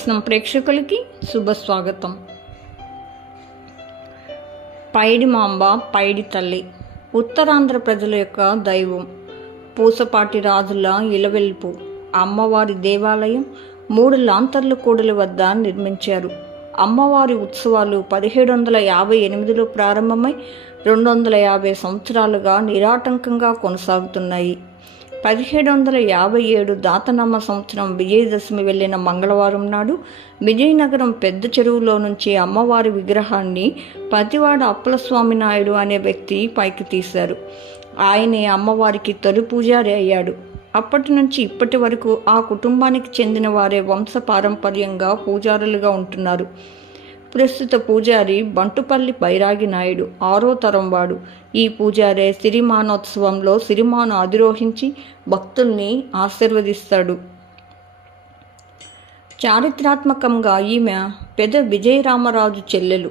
దర్శనం ప్రేక్షకులకి శుభస్వాగతం. పైడి మాంబ పైడి తల్లి. ఉత్తరాంధ్ర ప్రజల యొక్క దైవం. పూసపాటి రాజుల ఇలవెల్పు. అమ్మవారి దేవాలయం మూడు లాంతర్ల కూడలి వద్ద నిర్మించారు. అమ్మవారి ఉత్సవాలు పదిహేడు వందల యాభై ఎనిమిదిలో ప్రారంభమై రెండు వందల యాభై సంవత్సరాలుగా నిరాటంకంగా కొనసాగుతున్నాయి. పదిహేడు వందల యాభై ఏడు దాతనామ సంవత్సరం విజయదశమి వెళ్ళిన మంగళవారం నాడు విజయనగరం పెద్ద చెరువులో నుంచి అమ్మవారి విగ్రహాన్ని పతివాడ అప్పలస్వామి నాయుడు అనే వ్యక్తి పైకి తీశారు. ఆయనే అమ్మవారికి తొలి పూజారి అయ్యాడు. అప్పటి నుంచి ఇప్పటి వరకు ఆ కుటుంబానికి చెందిన వారే వంశ పారంపర్యంగా పూజారులుగా ఉంటున్నారు. ప్రస్తుత పూజారి బంటుపల్లి బైరాగి నాయుడు ఆరో తరం వాడు. ఈ పూజారే సిరిమానోత్సవంలో సిరిమాను అధిరోహించి భక్తుల్ని ఆశీర్వదిస్తాడు. చారిత్రాత్మకంగా ఈమె పెద విజయరామరాజు చెల్లెలు.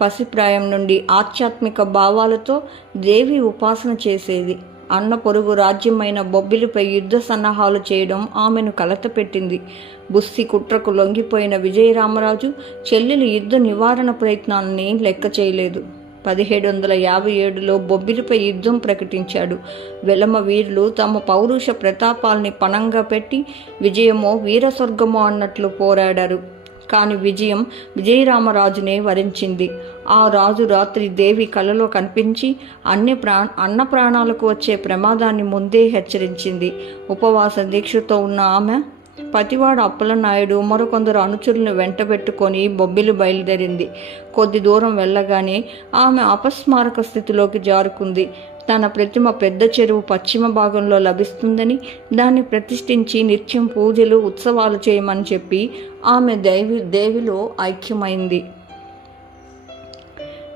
పసిప్రాయం నుండి ఆధ్యాత్మిక భావాలతో దేవి ఉపాసన చేసేది. అన్న పొరుగు రాజ్యమైన బొబ్బిలిపై యుద్ధ సన్నాహాలు చేయడం ఆమెను కలతపెట్టింది. బుస్సి కుట్రకు లొంగిపోయిన విజయరామరాజు చెల్లెలు యుద్ధ నివారణ ప్రయత్నాన్ని లెక్క చేయలేదు. పదిహేడు వందల యాభై ఏడులో బొబ్బిలిపై యుద్ధం ప్రకటించాడు. వెలమ వీరులు తమ పౌరుష ప్రతాపాల్ని పణంగా పెట్టి విజయమో వీరస్వర్గమో అన్నట్లు పోరాడారు. కానీ విజయం విజయరామరాజునే వరించింది. ఆ రాజు రాత్రి దేవి కలలో కనిపించి అన్ని ప్రా అన్న ప్రాణాలకు వచ్చే ప్రమాదాన్ని ముందే హెచ్చరించింది. ఉపవాస దీక్షతో ఉన్న ఆమె పతివాడు అప్పలనాయుడు మరికొందరు అనుచరులను వెంటబెట్టుకొని బొబ్బిలు బయలుదేరింది. కొద్ది దూరం వెళ్ళగానే ఆమె అపస్మారక స్థితిలోకి జారుకుంది. తన ప్రతిమ పెద్ద చెరువు పశ్చిమ భాగంలో లభిస్తుందని దాన్ని ప్రతిష్ఠించి నిత్యం పూజలు ఉత్సవాలు చేయమని చెప్పి ఆమె దేవి దేవిలో ఐక్యమైంది.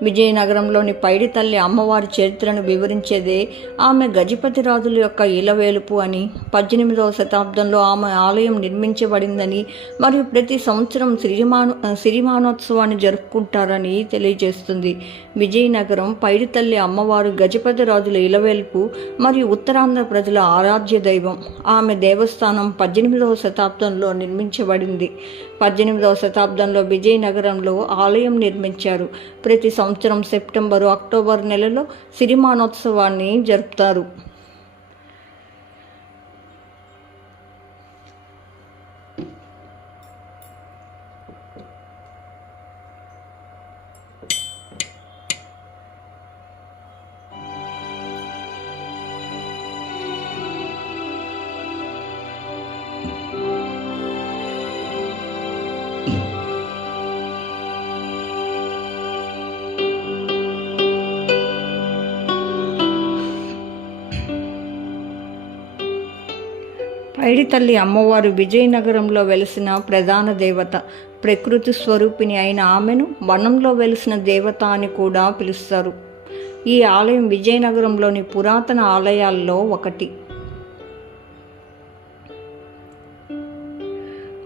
విజయనగరంలోని పైడి తల్లి అమ్మవారి చరిత్రను వివరించేదే ఆమె గజపతి రాజుల యొక్క ఇలవేలుపు అని. పద్దెనిమిదవ శతాబ్దంలో ఆమె ఆలయం నిర్మించబడిందని మరియు ప్రతి సంవత్సరం సిరిమాను సిరిమానోత్సవాన్ని జరుపుకుంటారని తెలియజేస్తుంది. విజయనగరం పైడి తల్లి అమ్మవారు గజపతి రాజుల ఇలవేలుపు మరియు ఉత్తరాంధ్ర ప్రజల ఆరాధ్య దైవం. ఆమె దేవస్థానం పద్దెనిమిదవ శతాబ్దంలో నిర్మించబడింది. పద్దెనిమిదవ శతాబ్దంలో విజయనగరంలో ఆలయం నిర్మించారు. ప్రతి సంవత్సరం సంవత్సరం సెప్టెంబరు అక్టోబర్ నెలలో సిరిమానోత్సవాన్ని జరుపుతారు. పైడి తల్లి అమ్మవారు విజయనగరంలో వెలిసిన ప్రధాన దేవత ప్రకృతి స్వరూపిణి అయిన ఆమెను వనంలో వెలిసిన దేవత అని కూడా పిలుస్తారు. ఈ ఆలయం విజయనగరంలోని పురాతన ఆలయాల్లో ఒకటి.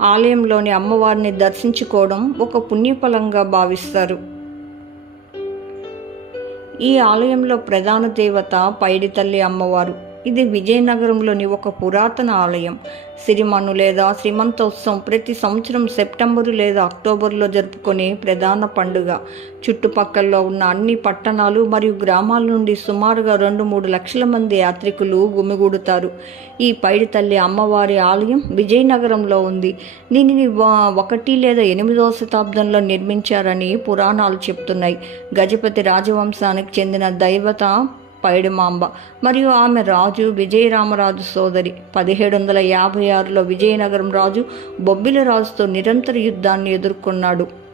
ఆలయంలోని అమ్మవారిని దర్శించుకోవడం ఒక పుణ్యఫలంగా భావిస్తారు. ఈ ఆలయంలో ప్రధాన దేవత పైడి తల్లి అమ్మవారు. ఇది విజయనగరంలోని ఒక పురాతన ఆలయం. సిరిమను లేదా శ్రీమంతోత్సవం ప్రతి సంవత్సరం సెప్టెంబరు లేదా అక్టోబర్లో జరుపుకునే ప్రధాన పండుగ. చుట్టుపక్కల్లో ఉన్న అన్ని పట్టణాలు మరియు గ్రామాల నుండి సుమారుగా రెండు మూడు లక్షల మంది యాత్రికులు గుమిగూడుతారు. ఈ పైడి తల్లి అమ్మవారి ఆలయం విజయనగరంలో ఉంది. దీనిని ఒకటి లేదా ఎనిమిదవ శతాబ్దంలో నిర్మించారని పురాణాలు చెప్తున్నాయి. గజపతి రాజవంశానికి చెందిన దైవత పైడుమాంబ. మరియు ఆమె రాజు విజయరామరాజు సోదరి. పదిహేడు వందల యాభై ఆరులో విజయనగరం రాజు బొబ్బిలి రాజుతో నిరంతర యుద్ధాన్ని ఎదుర్కొన్నాడు.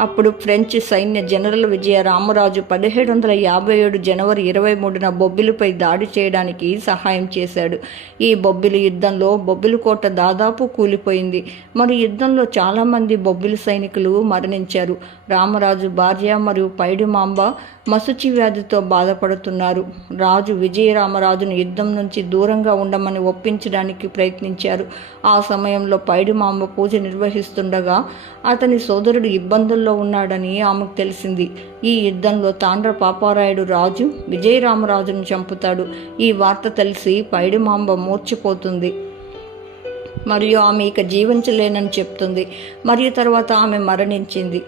అప్పుడు ఫ్రెంచ్ సైన్య జనరల్ విజయ రామరాజు పదిహేడు వందల యాభై ఏడు జనవరి ఇరవై మూడున బొబ్బిలిపై దాడి చేయడానికి సహాయం చేశాడు. ఈ బొబ్బిలి యుద్ధంలో బొబ్బిలి కోట దాదాపు కూలిపోయింది. మరి యుద్ధంలో చాలామంది బొబ్బిలి సైనికులు మరణించారు. రామరాజు భార్య మరియు పైడిమాంబ మసుచి వ్యాధితో బాధపడుతున్నారు. రాజు విజయరామరాజును యుద్ధం నుంచి దూరంగా ఉండమని ఒప్పించడానికి ప్రయత్నించారు. ఆ సమయంలో పైడిమాంబ పూజ నిర్వహిస్తుండగా అతని సోదరుడు ఇబ్బందులు యుద్ధంలో ఉన్నాడని ఆమెకు తెలిసింది. ఈ యుద్ధంలో తాండ్ర పాపారాయుడు రాజు విజయరామరాజును చంపుతాడు. ఈ వార్త తెలిసి పైడిమాంబ మూర్చిపోతుంది. మరియు ఆమె ఇక జీవించలేనని చెప్తుంది. మరియు తర్వాత ఆమె మరణించింది.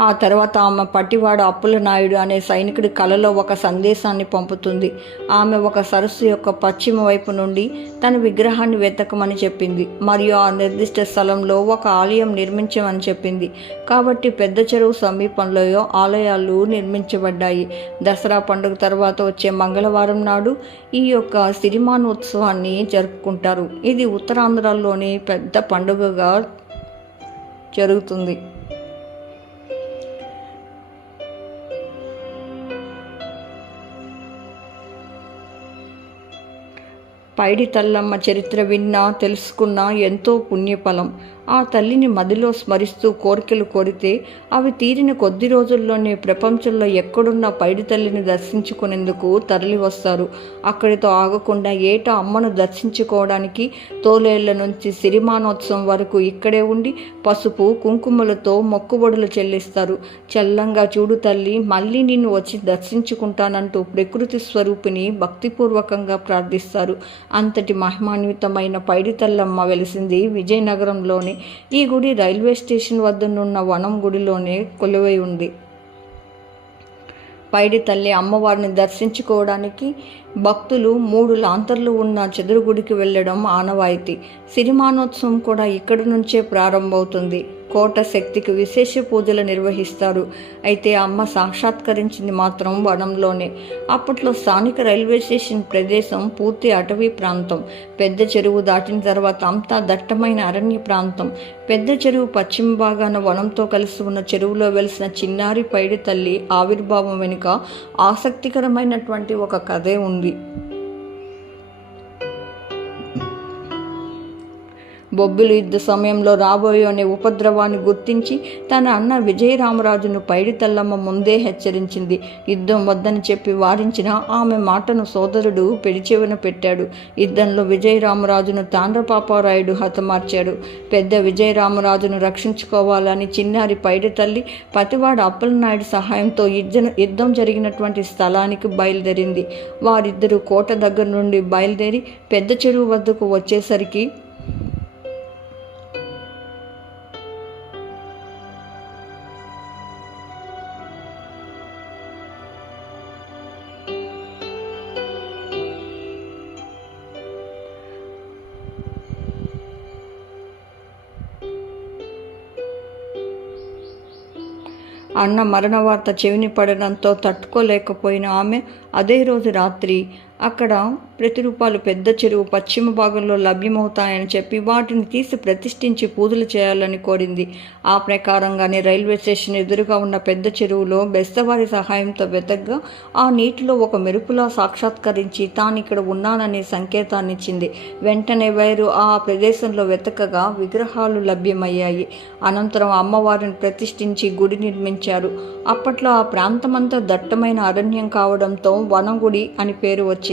ఆ తర్వాత ఆమె పట్టివాడు అప్పుల నాయుడు అనే సైనికుడి కలలో ఒక సందేశాన్ని పంపుతుంది. ఆమె ఒక సరస్సు యొక్క పశ్చిమ వైపు నుండి తన విగ్రహాన్ని వెతకమని చెప్పింది. మరియు ఆ నిర్దిష్ట స్థలంలో ఒక ఆలయం నిర్మించమని చెప్పింది. కాబట్టి పెద్ద చెరువు సమీపంలో ఆలయాలు నిర్మించబడ్డాయి. దసరా పండుగ తర్వాత వచ్చే మంగళవారం నాడు ఈ యొక్క సిరిమానోత్సవాన్ని జరుపుకుంటారు. ఇది ఉత్తరాంధ్రలోని పెద్ద పండుగగా జరుగుతుంది. పైడి తల్లమ్మ చరిత్ర విన్నా తెలుసుకున్నా ఎంతో పుణ్యఫలం. ఆ తల్లిని మదిలో స్మరిస్తూ కోరికలు కోరితే అవి తీరిన కొద్ది రోజుల్లోనే ప్రపంచంలో ఎక్కడున్న పైడి తల్లిని దర్శించుకునేందుకు తరలి వస్తారు అక్కడితో ఆగకుండా ఏటా అమ్మను దర్శించుకోవడానికి తోలేళ్ళ నుంచి సిరిమానోత్సవం వరకు ఇక్కడే ఉండి పసుపు కుంకుమలతో మొక్కుబడులు చెల్లిస్తారు. చల్లంగా చూడు తల్లి మళ్ళీ నిన్ను వచ్చి దర్శించుకుంటానంటూ ప్రకృతి స్వరూపిణి భక్తిపూర్వకంగా ప్రార్థిస్తారు. అంతటి మహిమాన్వితమైన పైడితల్లమ్మ వెలిసింది విజయనగరంలోని ఈ గుడి రైల్వే స్టేషన్ వద్దనున్న వనం గుడిలోనే కొలువై ఉంది. పైడి తల్లి అమ్మవారిని దర్శించుకోవడానికి భక్తులు మూడు లాంతర్లు ఉన్న చదురుగుడికి వెళ్ళడం ఆనవాయితీ. సిరిమానోత్సవం కూడా ఇక్కడి నుంచే ప్రారంభమవుతుంది. కోట శక్తికి విశేష పూజలు నిర్వహిస్తారు. అయితే అమ్మ సాక్షాత్కరించింది మాత్రం వనంలోనే. అప్పట్లో స్థానిక రైల్వే స్టేషన్ ప్రదేశం పూర్తి అటవీ ప్రాంతం. పెద్ద చెరువు దాటిన తర్వాత అంతా దట్టమైన అరణ్య ప్రాంతం. పెద్ద చెరువు పశ్చిమ భాగాన వనంతో కలిసి ఉన్న చెరువులో వెలిసిన చిన్నారి పైడి తల్లి ఆవిర్భావం వెనుక ఆసక్తికరమైనటువంటి ఒక కథే ఉంది. బొబ్బిలి యుద్ధ సమయంలో రాబోయే అనే ఉపద్రవాన్ని గుర్తించి తన అన్న విజయరామరాజును పైడితల్లమ్మ ముందే హెచ్చరించింది. యుద్ధం వద్దని చెప్పి వారించిన ఆమె మాటను సోదరుడు పెడిచెవిన పెట్టాడు. యుద్ధంలో విజయరామరాజును తాండ్రపాపారాయుడు హతమార్చాడు. పెద్ద విజయరామరాజును రక్షించుకోవాలని చిన్నారి పైడి తల్లి పతివాడ అప్పలనాయుడు సహాయంతో యుద్ధ యుద్ధం జరిగినటువంటి స్థలానికి బయలుదేరింది. వారిద్దరూ కోట దగ్గర నుండి బయలుదేరి పెద్ద చెరువు వద్దకు వచ్చేసరికి అన్న మరణ వార్త చెవిని పడడంతో తట్టుకోలేకపోయిన ఆమె అదే రోజు రాత్రి అక్కడ ప్రతిరూపాలు పెద్ద చెరువు పశ్చిమ భాగంలో లభ్యమవుతాయని చెప్పి వాటిని తీసి ప్రతిష్ఠించి పూజలు చేయాలని కోరింది. ఆ ప్రకారంగానే రైల్వే స్టేషన్ ఎదురుగా ఉన్న పెద్ద చెరువులో బెస్తవారి సహాయంతో వెతగ్గా ఆ నీటిలో ఒక మెరుపులా సాక్షాత్కరించి తాను ఇక్కడ ఉన్నాననే సంకేతాన్నిచ్చింది. వెంటనే వైరు ఆ ప్రదేశంలో వెతకగా విగ్రహాలు లభ్యమయ్యాయి. అనంతరం అమ్మవారిని ప్రతిష్ఠించి గుడి నిర్మించారు. అప్పట్లో ఆ ప్రాంతమంతా దట్టమైన అరణ్యం కావడంతో వనగుడి అని పేరు వచ్చింది.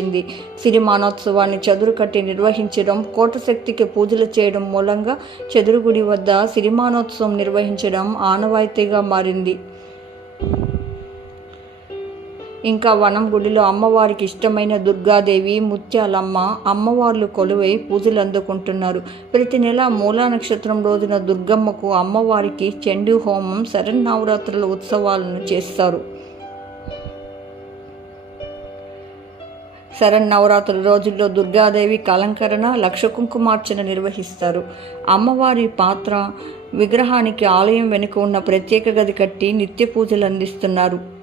సిరిమానోత్సవాన్ని చదురు కట్టి నిర్వహించడం కోటశక్తికి పూజలు చేయడం మూలంగా చదురుగుడి వద్ద సిరిమానోత్సవం నిర్వహించడం ఆనవాయితీగా మారింది. ఇంకా వనం గుడిలో అమ్మవారికి ఇష్టమైన దుర్గాదేవి ముత్యాలమ్మ అమ్మవార్లు కొలువై పూజలు అందుకుంటున్నారు. ప్రతి నెల మూలా నక్షత్రం రోజున దుర్గమ్మకు అమ్మవారికి చెండు హోమం శరన్నవరాత్రుల ఉత్సవాలను చేస్తారు. శరన్నవరాత్రుల రోజుల్లో దుర్గాదేవి అలంకరణ లక్ష కుంకుమార్చన నిర్వహిస్తారు. అమ్మవారి పాత్ర విగ్రహానికి ఆలయం వెనుక ఉన్న ప్రత్యేక గది కట్టి నిత్య పూజలు అందిస్తున్నారు.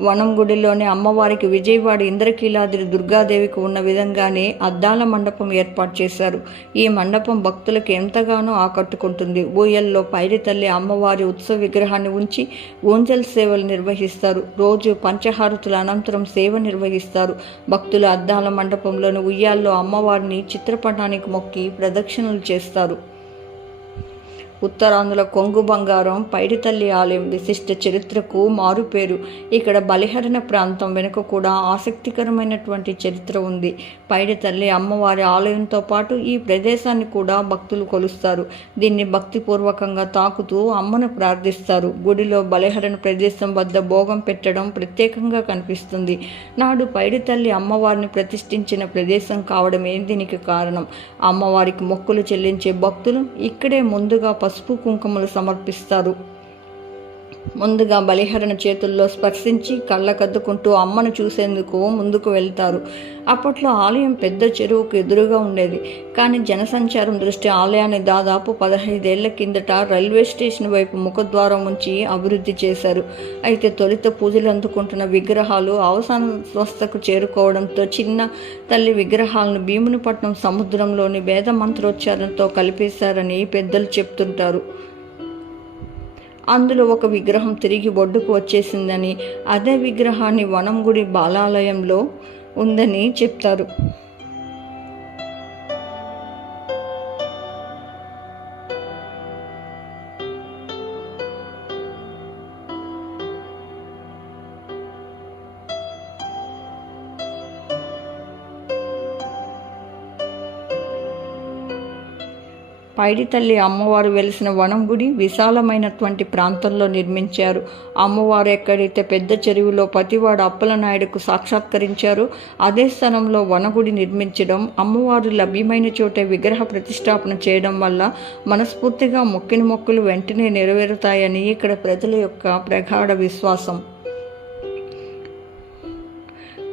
వనం గుడిలోనే అమ్మవారికి విజయవాడ ఇంద్రకీలాద్రి దుర్గాదేవికి ఉన్న విధంగానే అద్దాల మండపం ఏర్పాటు చేశారు. ఈ మండపం భక్తులకు ఎంతగానో ఆకట్టుకుంటుంది. ఊయల్లో పైడి తల్లి అమ్మవారి ఉత్సవ విగ్రహాన్ని ఉంచి ఊంజల్ సేవలు నిర్వహిస్తారు. రోజు పంచహారతుల అనంతరం సేవ నిర్వహిస్తారు. భక్తులు అద్దాల మండపంలోని ఉయ్యాల్లో అమ్మవారిని చిత్రపటానికి మొక్కి ప్రదక్షిణలు చేస్తారు. ఉత్తరాంధ్ర కొంగు బంగారం పైడితల్లి ఆలయం విశిష్ట చరిత్రకు మారుపేరు. ఇక్కడ బలిహరణ ప్రాంతం వెనుక కూడా ఆసక్తికరమైనటువంటి చరిత్ర ఉంది. పైడితల్లి అమ్మవారి ఆలయంతో పాటు ఈ ప్రదేశాన్ని కూడా భక్తులు కొలుస్తారు. దీన్ని భక్తిపూర్వకంగా తాకుతూ అమ్మను ప్రార్థిస్తారు. గుడిలో బలిహరణ ప్రదేశం వద్ద భోగం పెట్టడం ప్రత్యేకంగా కనిపిస్తుంది. నాడు పైడితల్లి అమ్మవారిని ప్రతిష్ఠించిన ప్రదేశం కావడమే దీనికి కారణం. అమ్మవారికి మొక్కులు చెల్లించే భక్తులు ఇక్కడే ముందుగా పసుపు కుంకుమలు సమర్పిస్తారు. ముందుగా బలిహరణ చేతుల్లో స్పర్శించి కళ్ళకద్దుకుంటూ అమ్మను చూసేందుకు ముందుకు వెళ్తారు. అప్పట్లో ఆలయం పెద్ద చెరువుకు ఎదురుగా ఉండేది. కానీ జనసంచారం దృష్టి ఆలయాన్ని దాదాపు పదహైదేళ్ళ కిందట రైల్వే స్టేషన్ వైపు ముఖద్వారం ఉంచి అభివృద్ధి చేశారు. అయితే తొలిత పూజలు అందుకుంటున్న విగ్రహాలు అవసాన స్వస్థకు చేరుకోవడంతో చిన్న తల్లి విగ్రహాలను భీమునిపట్నం సముద్రంలోని వేద మంత్రోచ్చారణతో కలిపేశారని పెద్దలు చెప్తుంటారు. అందులో ఒక విగ్రహం తిరిగి ఒడ్డుకు వచ్చేసిందని అదే విగ్రహాన్ని వనం గుడి బాలాలయంలో ఉందని చెప్తారు. పైడితల్లి అమ్మవారు వెలిసిన వనం గుడి విశాలమైనటువంటి ప్రాంతంలో నిర్మించారు. అమ్మవారు ఎక్కడైతే పెద్ద చెరువులో పతివాడు అప్పలనాయుడుకు సాక్షాత్కరించారో అదే స్థలంలో వనగుడి నిర్మించడం అమ్మవారు లభ్యమైన చోటే విగ్రహ ప్రతిష్టాపన చేయడం వల్ల మనస్ఫూర్తిగా మొక్కిన మొక్కులు వెంటనే నెరవేరుతాయని ఇక్కడ ప్రజల యొక్క ప్రగాఢ విశ్వాసం.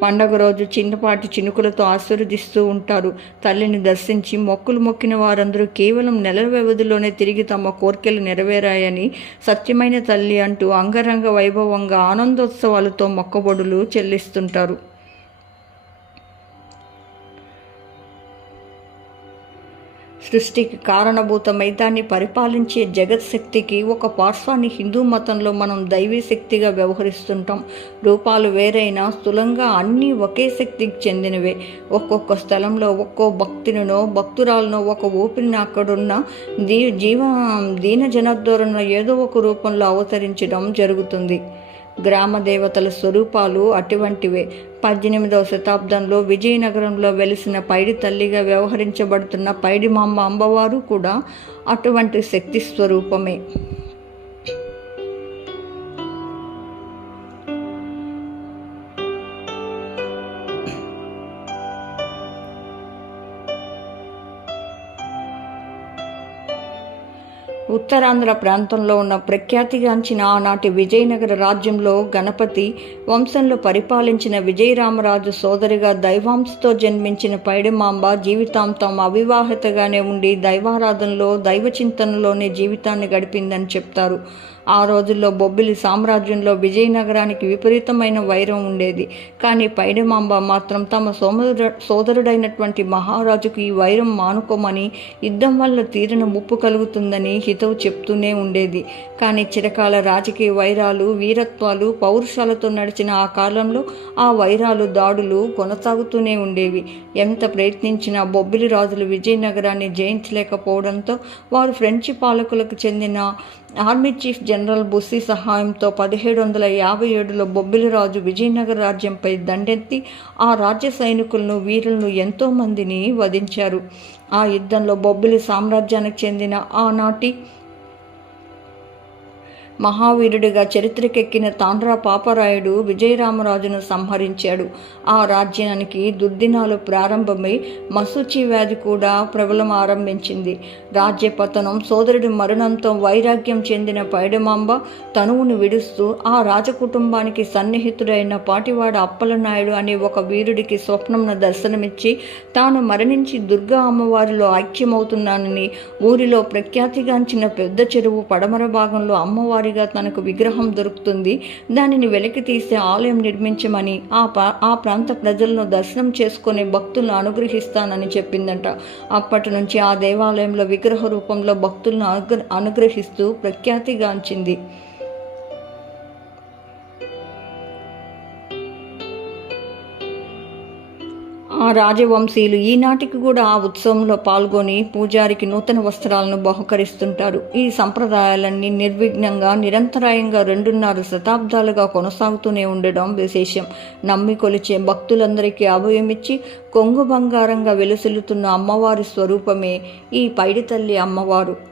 పండగ రోజు చిన్నపాటి చినుకులతో ఆశీర్వదిస్తూ ఉంటారు. తల్లిని దర్శించి మొక్కులు మొక్కిన వారందరూ కేవలం నెలల వ్యవధిలోనే తిరిగి తమ కోర్కెలు నెరవేరాయని సత్యమైన తల్లి అంటూ అంగరంగ వైభవంగా ఆనందోత్సవాలతో మొక్కబొడులు చెల్లిస్తుంటారు. సృష్టికి కారణభూతమై దాన్ని పరిపాలించే జగత్ శక్తికి ఒక పార్శ్వాన్ని హిందూ మతంలో మనం దైవీ శక్తిగా వ్యవహరిస్తుంటాం. రూపాలు వేరైనా స్థూలంగా అన్నీ ఒకే శక్తికి చెందినవే. ఒక్కొక్క స్థలంలో ఒక్కో భక్తునినో భక్తురాలనో ఒక ఊపిరిని అక్కడున్న దీ జీవ దీన జనధోరణ ఏదో ఒక రూపంలో అవతరించడం జరుగుతుంది. గ్రామ దేవతల స్వరూపాలు అటువంటివే. పద్దెనిమిదవ శతాబ్దంలో విజయనగరంలో వెలిసిన పైడి తల్లిగా వ్యవహరించబడుతున్న పైడిమాంబ అమ్మవారు కూడా అటువంటి శక్తి స్వరూపమే. ఉత్తరాంధ్ర ప్రాంతంలో ఉన్న ప్రఖ్యాతిగాంచిన ఆనాటి విజయనగర రాజ్యంలో గణపతి వంశంలో పరిపాలించిన విజయరామరాజు సోదరిగా దైవాంశతో జన్మించిన పైడిమాంబ జీవితాంతం అవివాహితగానే ఉండి దైవారాధనలో దైవ చింతనలోనే జీవితాన్ని గడిపిందని చెప్తారు. ఆ రోజుల్లో బొబ్బిలి సామ్రాజ్యంలో విజయనగరానికి విపరీతమైన వైరం ఉండేది. కానీ పైడమాంబ మాత్రం తమ సోమరు సోదరుడైనటువంటి మహారాజుకు ఈ వైరం మానుకోమని యుద్ధం వల్ల తీరిన ముప్పు కలుగుతుందని హితవు చెప్తూనే ఉండేది. కానీ చిరకాల రాజకీయ వైరాలు వీరత్వాలు పౌరుషాలతో నడిచిన ఆ కాలంలో ఆ వైరాలు దాడులు కొనసాగుతూనే ఉండేవి. ఎంత ప్రయత్నించినా బొబ్బిలి రాజులు విజయనగరాన్ని జయించలేకపోవడంతో వారు ఫ్రెంచి పాలకులకు చెందిన ఆర్మీ చీఫ్ జనరల్ బుస్సీ సహాయంతో పదిహేడు వందల యాభై ఏడులో బొబ్బిలిరాజు విజయనగర రాజ్యంపై దండెత్తి ఆ రాజ్య సైనికులను వీరులను ఎంతో మందిని వధించారు. ఆ యుద్ధంలో బొబ్బిలి సామ్రాజ్యానికి చెందిన ఆనాటి మహావీరుడిగా చరిత్రకెక్కిన తాండ్రా పాపరాయుడు విజయరామరాజును సంహరించాడు. ఆ రాజ్యానికి దుర్దినాలు ప్రారంభమై మసూచి వ్యాధి కూడా ప్రబలం ఆరంభించింది రాజ్యపతనం సోదరుడి మరణంతో వైరాగ్యం చెందిన పైడమాంబ తనువును విడుస్తూ ఆ రాజకుటుంబానికి సన్నిహితుడైన పాటివాడ అప్పలనాయుడు అనే ఒక వీరుడికి స్వప్నంను దర్శనమిచ్చి తాను మరణించి దుర్గా అమ్మవారిలో ఐక్యమవుతున్నానని ఊరిలో ప్రఖ్యాతిగాంచిన పెద్ద చెరువు పడమర భాగంలో అమ్మవారి వారిగా తనకు విగ్రహం దొరుకుతుంది. దానిని వెలికి తీసే ఆలయం నిర్మించమని ఆ ఆ ప్రాంత ప్రజలను దర్శనం చేసుకునే భక్తులను అనుగ్రహిస్తానని చెప్పిందంట. అప్పటి నుంచి ఆ దేవాలయంలో విగ్రహ రూపంలో భక్తులను అనుగ్రహిస్తూ ప్రఖ్యాతిగాంచింది. ఆ రాజవంశీయులు ఈనాటికి కూడా ఆ ఉత్సవంలో పాల్గొని పూజారికి నూతన వస్త్రాలను బహుకరిస్తుంటారు. ఈ సంప్రదాయాలన్నీ నిర్విఘ్నంగా నిరంతరాయంగా రెండున్నర శతాబ్దాలుగా కొనసాగుతూనే ఉండడం విశేషం. నమ్మి కొలిచే భక్తులందరికీ అభయమిచ్చి కొంగు బంగారంగా వెలుసిల్లుతున్న అమ్మవారి స్వరూపమే ఈ పైడితల్లి అమ్మవారు.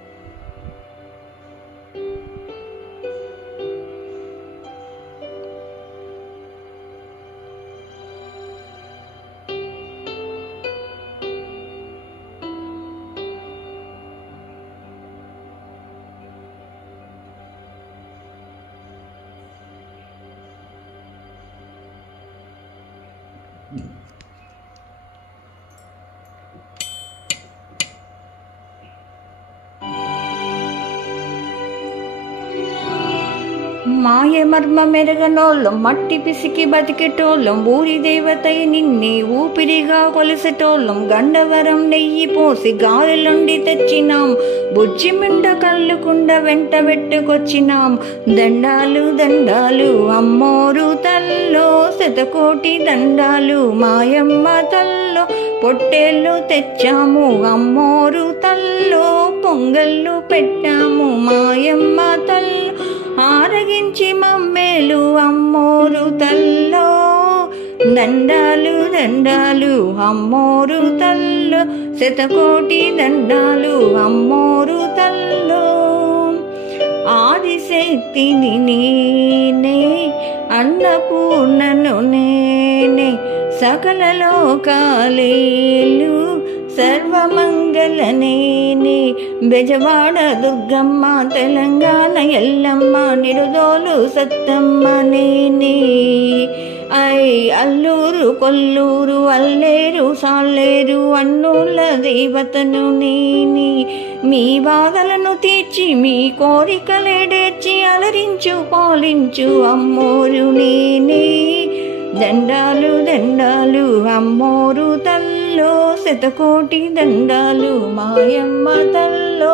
మాయ మర్మ మెరగనోళ్ళం మట్టి పిసికి బతికెటోళ్ళం ఊరి దేవతై నిన్నే ఊపిరిగా కొలిసెటోళ్ళం గండవరం నెయ్యి పోసి గాలిలుండి తెచ్చినాం బుజ్జి మిండ కళ్ళుకుండ వెంట పెట్టుకొచ్చినాం దండాలు దండాలు అమ్మోరు తల్లో శతకోటి దండాలు మాయమ్మ తల్లో పొట్టేళ్ళు తెచ్చాము అమ్మోరు తల్లో పొంగళ్ళు పెట్టాము మాయమ్మ తల్లో ఆరగించి మమ్మేలు అమ్మోరు తల్లో. దండాలు దండాలు అమ్మోరు తల్లో. శతకోటి దండాలు అమ్మోరు తల్లో. ఆదిశక్తిని నేనే అన్నపూర్ణను నేనే సకల లోకాలేలు. సర్వమంగళనేని బెజవాడ దుర్గమ్మ తెలంగాణ ఎల్లమ్మ నిడుదోలు సత్తమ్మ నేనే. ఐ అల్లూరు కొల్లూరు అల్లేరు సాలేరు అన్నుల దేవతను నేని. మీ బాధలను తీర్చి మీ కోరికలేడేర్చి అలరించు పాలించు అమ్మోరు నేనే. దండాలు దండాలు అమ్మోరు తల్లో శతకోటి దండాలు మాయమ్మ తల్లో